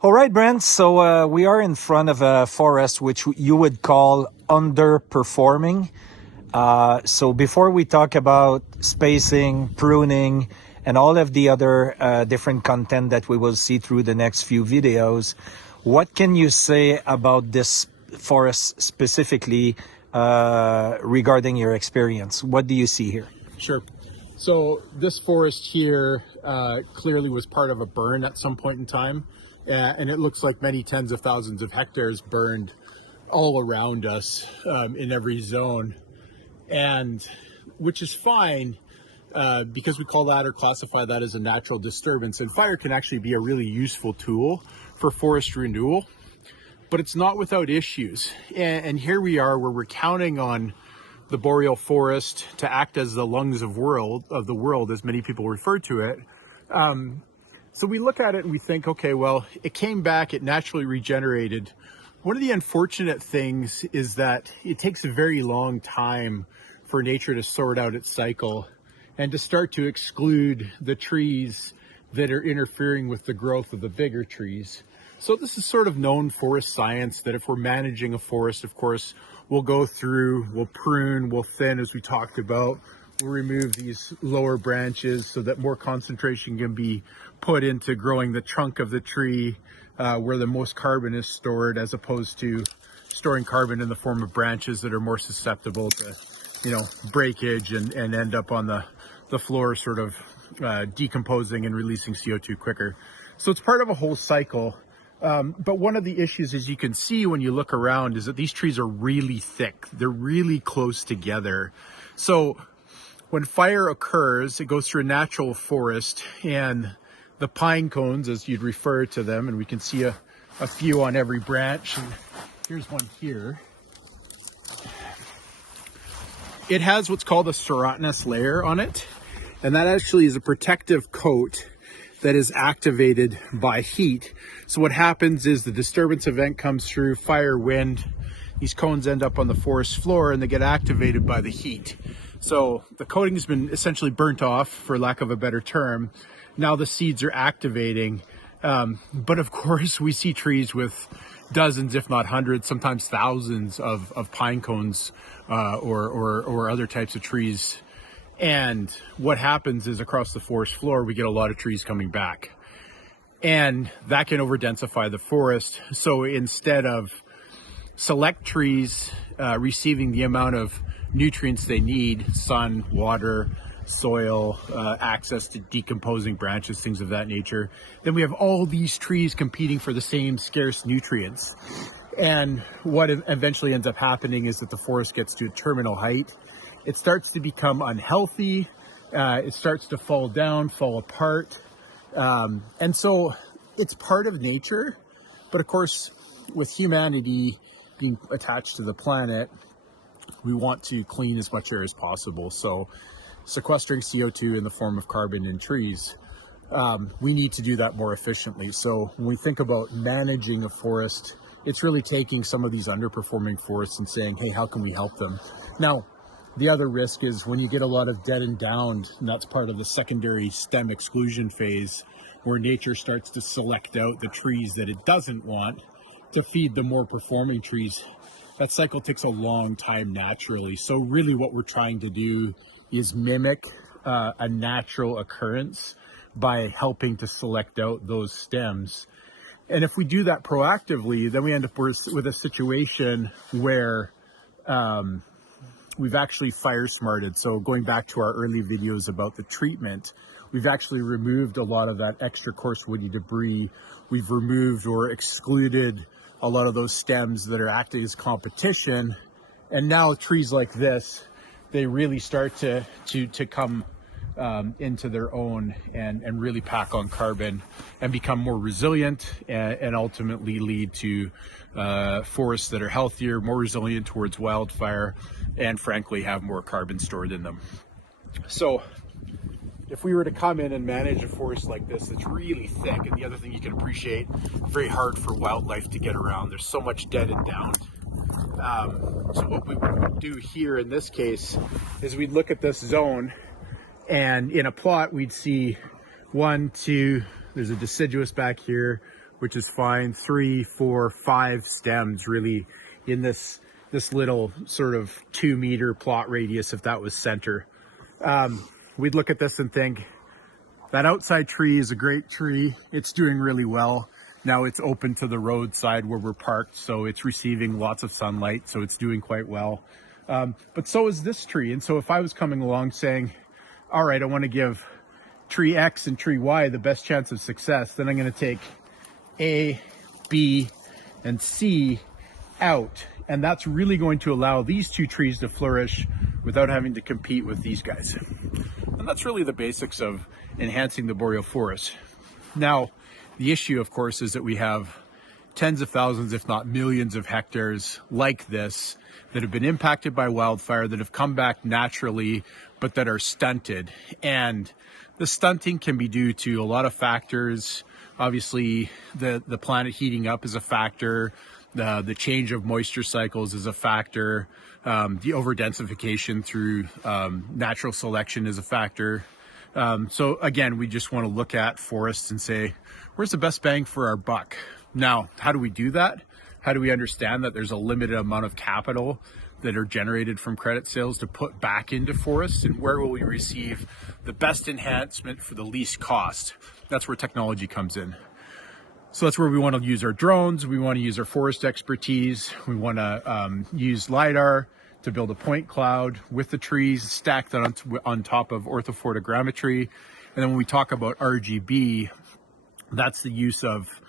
All right, Brent. So we are in front of a forest which you would call underperforming. So before we talk about spacing, pruning, and all of the other different content that we will see through the next few videos, what can you say about this forest specifically regarding your experience? What do you see here? Sure. So this forest here clearly was part of a burn at some point in time, and it looks like many tens of thousands of hectares burned all around us in every zone, and which is fine because we call that or classify that as a natural disturbance. And fire can actually be a really useful tool for forest renewal, but it's not without issues. And here we are where we're counting on the boreal forest to act as the lungs of the world, as many people refer to it. So we look at it and we think, okay, well, it came back, it naturally regenerated. One of the unfortunate things is that it takes a very long time for nature to sort out its cycle and to start to exclude the trees that are interfering with the growth of the bigger trees. So this is sort of known forest science, that if we're managing a forest, of course, we'll go through, we'll prune, we'll thin, as we talked about. We'll remove these lower branches so that more concentration can be put into growing the trunk of the tree where the most carbon is stored, as opposed to storing carbon in the form of branches that are more susceptible to, breakage and end up on the floor sort of decomposing and releasing CO2 quicker. So it's part of a whole cycle. But one of the issues, as you can see when you look around, is that these trees are really thick. They're really close together. So when fire occurs, it goes through a natural forest, and the pine cones, as you'd refer to them, and we can see a few on every branch. And here's one here. It has what's called a serotinous layer on it, and that actually is a protective coat that is activated by heat. So what happens is the disturbance event comes through, fire, wind, these cones end up on the forest floor and they get activated by the heat. So the coating has been essentially burnt off, for lack of a better term. Now the seeds are activating. But of course we see trees with dozens, if not hundreds, sometimes thousands of pine cones or other types of trees. And what happens is across the forest floor, we get a lot of trees coming back, and that can over-densify the forest. So instead of select trees receiving the amount of nutrients they need, sun, water, soil, access to decomposing branches, things of that nature, then we have all these trees competing for the same scarce nutrients. And what eventually ends up happening is that the forest gets to a terminal height. It starts to become unhealthy. It starts to fall down, fall apart. And so it's part of nature. But of course, with humanity being attached to the planet, we want to clean as much air as possible. So sequestering CO2 in the form of carbon in trees, we need to do that more efficiently. So when we think about managing a forest, it's really taking some of these underperforming forests and saying, hey, how can we help them? Now, the other risk is when you get a lot of dead and downed, and that's part of the secondary stem exclusion phase, where nature starts to select out the trees that it doesn't want to feed the more performing trees. That cycle takes a long time naturally. So really what we're trying to do is mimic a natural occurrence by helping to select out those stems. And if we do that proactively, then we end up with a situation where we've actually fire smarted. So going back to our early videos about the treatment, we've actually removed a lot of that extra coarse woody debris. We've removed or excluded a lot of those stems that are acting as competition. And now trees like this, they really start to come into their own and really pack on carbon and become more resilient, and ultimately lead to forests that are healthier, more resilient towards wildfire, and frankly have more carbon stored in them. So if we were to come in and manage a forest like this that's really thick, and the other thing you can appreciate, very hard for wildlife to get around. There's so much dead and downed. So what we would do here in this case is we'd look at this zone, and in a plot we'd see 1, 2, there's a deciduous back here, which is fine. 3, 4, 5 stems really in this little sort of 2-meter plot radius if that was center. We'd look at this and think that outside tree is a great tree. It's doing really well. Now it's open to the roadside where we're parked, so it's receiving lots of sunlight, so it's doing quite well. But so is this tree. And so if I was coming along saying, all right, I want to give tree X and tree Y the best chance of success, then I'm going to take A, B, and C out. And that's really going to allow these two trees to flourish without having to compete with these guys. And that's really the basics of enhancing the boreal forest. Now, the issue, of course, is that we have tens of thousands, if not millions of hectares like this that have been impacted by wildfire, that have come back naturally, but that are stunted. And the stunting can be due to a lot of factors. Obviously, the planet heating up is a factor. The change of moisture cycles is a factor. The overdensification through natural selection is a factor. So again, we just want to look at forests and say, where's the best bang for our buck? Now, how do we do that? How do we understand that there's a limited amount of capital that are generated from credit sales to put back into forests, and where will we receive the best enhancement for the least cost? That's where technology comes in. So that's where we want to use our drones. We want to use our forest expertise. We want to use LiDAR to build a point cloud with the trees, stack that on top of orthophotogrammetry. And then when we talk about RGB, that's the use of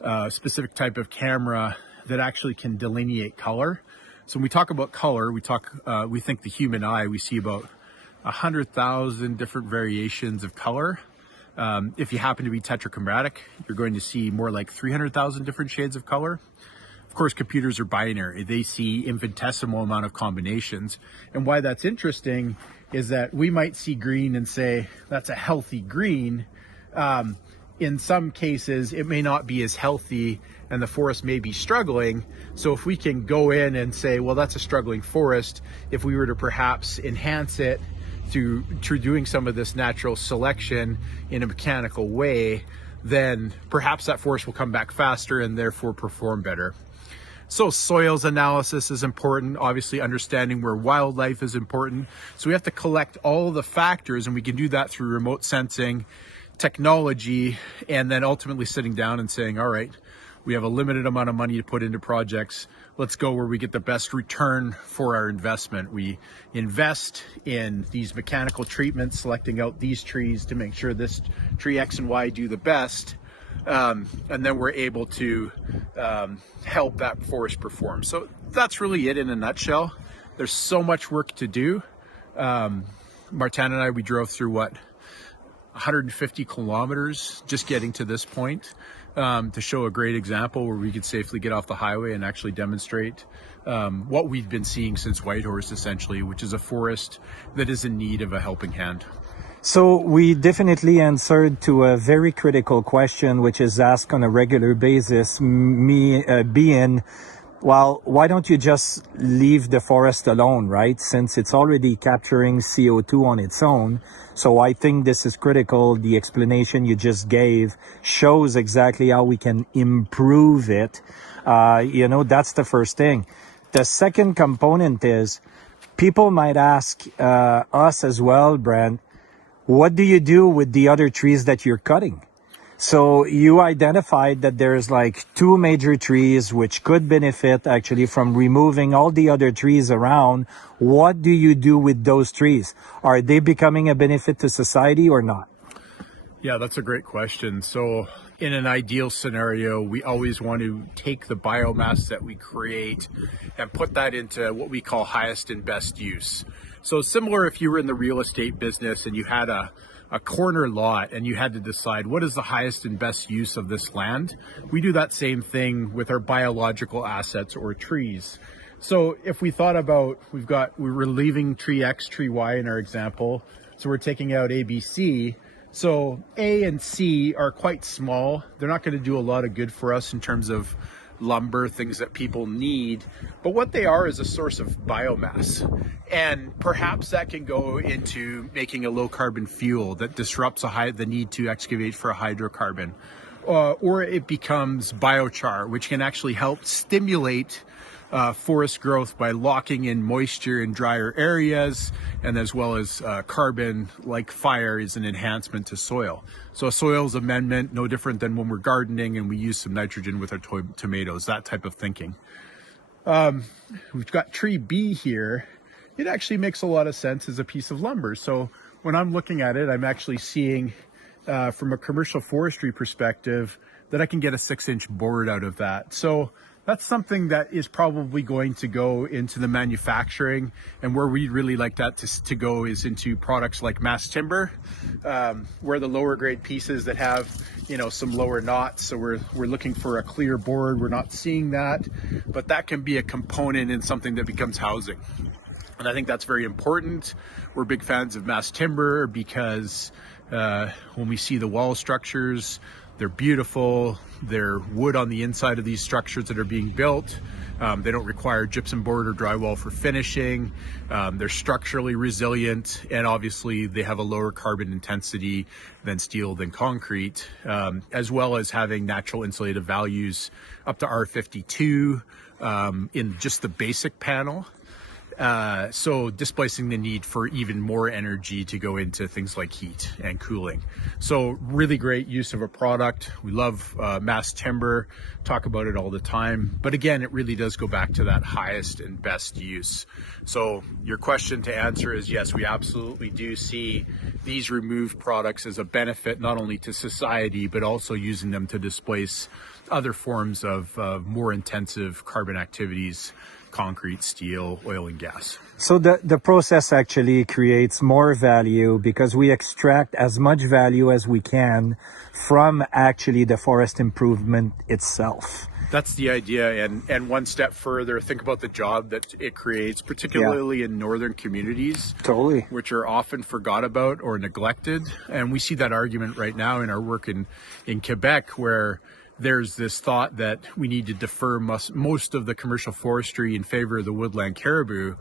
a specific type of camera that actually can delineate color. So when we talk about color, we think the human eye, we see about 100,000 different variations of color. If you happen to be tetrachromatic, you're going to see more like 300,000 different shades of color. Of course, computers are binary. They see infinitesimal amount of combinations. And why that's interesting is that we might see green and say, that's a healthy green. In some cases, it may not be as healthy and the forest may be struggling. So if we can go in and say, well, that's a struggling forest, if we were to perhaps enhance it through doing some of this natural selection in a mechanical way, then perhaps that forest will come back faster and therefore perform better. So soils analysis is important. Obviously, understanding where wildlife is important. So we have to collect all the factors, and we can do that through remote sensing technology, and then ultimately sitting down and saying, all right, we have a limited amount of money to put into projects. Let's go where we get the best return for our investment. We invest in these mechanical treatments, selecting out these trees to make sure this tree X and Y do the best. And then we're able to help that forest perform. So that's really it in a nutshell. There's so much work to do. Martin and I, we drove through 150 kilometers just getting to this point, to show a great example where we could safely get off the highway and actually demonstrate what we've been seeing since Whitehorse, essentially, which is a forest that is in need of a helping hand. So we definitely answered to a very critical question, which is asked on a regular basis, me being, well, why don't you just leave the forest alone, right? Since it's already capturing CO2 on its own. So I think this is critical. The explanation you just gave shows exactly how we can improve it. That's the first thing. The second component is people might ask us as well, Brent, what do you do with the other trees that you're cutting? So you identified that there's like 2 major trees which could benefit actually from removing all the other trees around. What do you do with those trees? Are they becoming a benefit to society or not? Yeah, that's a great question. So in an ideal scenario, we always want to take the biomass that we create and put that into what we call highest and best use. So similar if you were in the real estate business and you had a corner lot and you had to decide what is the highest and best use of this land. We do that same thing with our biological assets or trees. So if we thought about, we were leaving tree X, tree Y in our example. So we're taking out A, B, C. So A and C are quite small. They're not going to do a lot of good for us in terms of lumber, things that people need, but what they are is a source of biomass. And perhaps that can go into making a low carbon fuel that disrupts the need to excavate for a hydrocarbon. or it becomes biochar, which can actually help stimulate forest growth by locking in moisture in drier areas, and as well as carbon, like fire, is an enhancement to soil. So a soils amendment, no different than when we're gardening and we use some nitrogen with our tomatoes, that type of thinking. We've got tree B here. It actually makes a lot of sense as a piece of lumber. So when I'm looking at it, I'm actually seeing from a commercial forestry perspective that I can get a 6-inch board out of that. So that's something that is probably going to go into the manufacturing, and where we'd really like that to go is into products like mass timber, where the lower grade pieces that have, you know, some lower knots. So we're looking for a clear board. We're not seeing that, but that can be a component in something that becomes housing. And I think that's very important. We're big fans of mass timber because when we see the wall structures, they're beautiful. They're wood on the inside of these structures that are being built. They don't require gypsum board or drywall for finishing. They're structurally resilient, and obviously they have a lower carbon intensity than steel, than concrete, as well as having natural insulative values up to R52 in just the basic panel. So displacing the need for even more energy to go into things like heat and cooling. So really great use of a product. We love mass timber, talk about it all the time. But again, it really does go back to that highest and best use. So your question to answer is yes, we absolutely do see these removed products as a benefit, not only to society, but also using them to displace other forms of more intensive carbon activities, concrete, steel, oil, and gas. So the process actually creates more value because we extract as much value as we can from actually the forest improvement itself. That's the idea. And one step further, think about the job that it creates, particularly in northern communities. Totally. Which are often forgot about or neglected. And we see that argument right now in our work in Quebec, where there's this thought that we need to defer most of the commercial forestry in favor of the woodland caribou.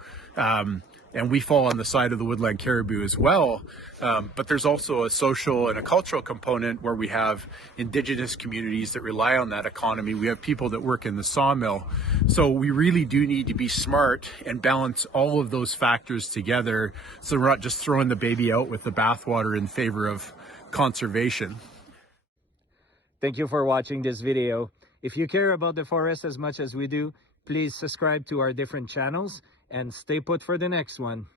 And we fall on the side of the woodland caribou as well. But there's also a social and a cultural component where we have indigenous communities that rely on that economy. We have people that work in the sawmill. So we really do need to be smart and balance all of those factors together, so we're not just throwing the baby out with the bathwater in favor of conservation. Thank you for watching this video. If you care about the forest as much as we do, please subscribe to our different channels and stay put for the next one.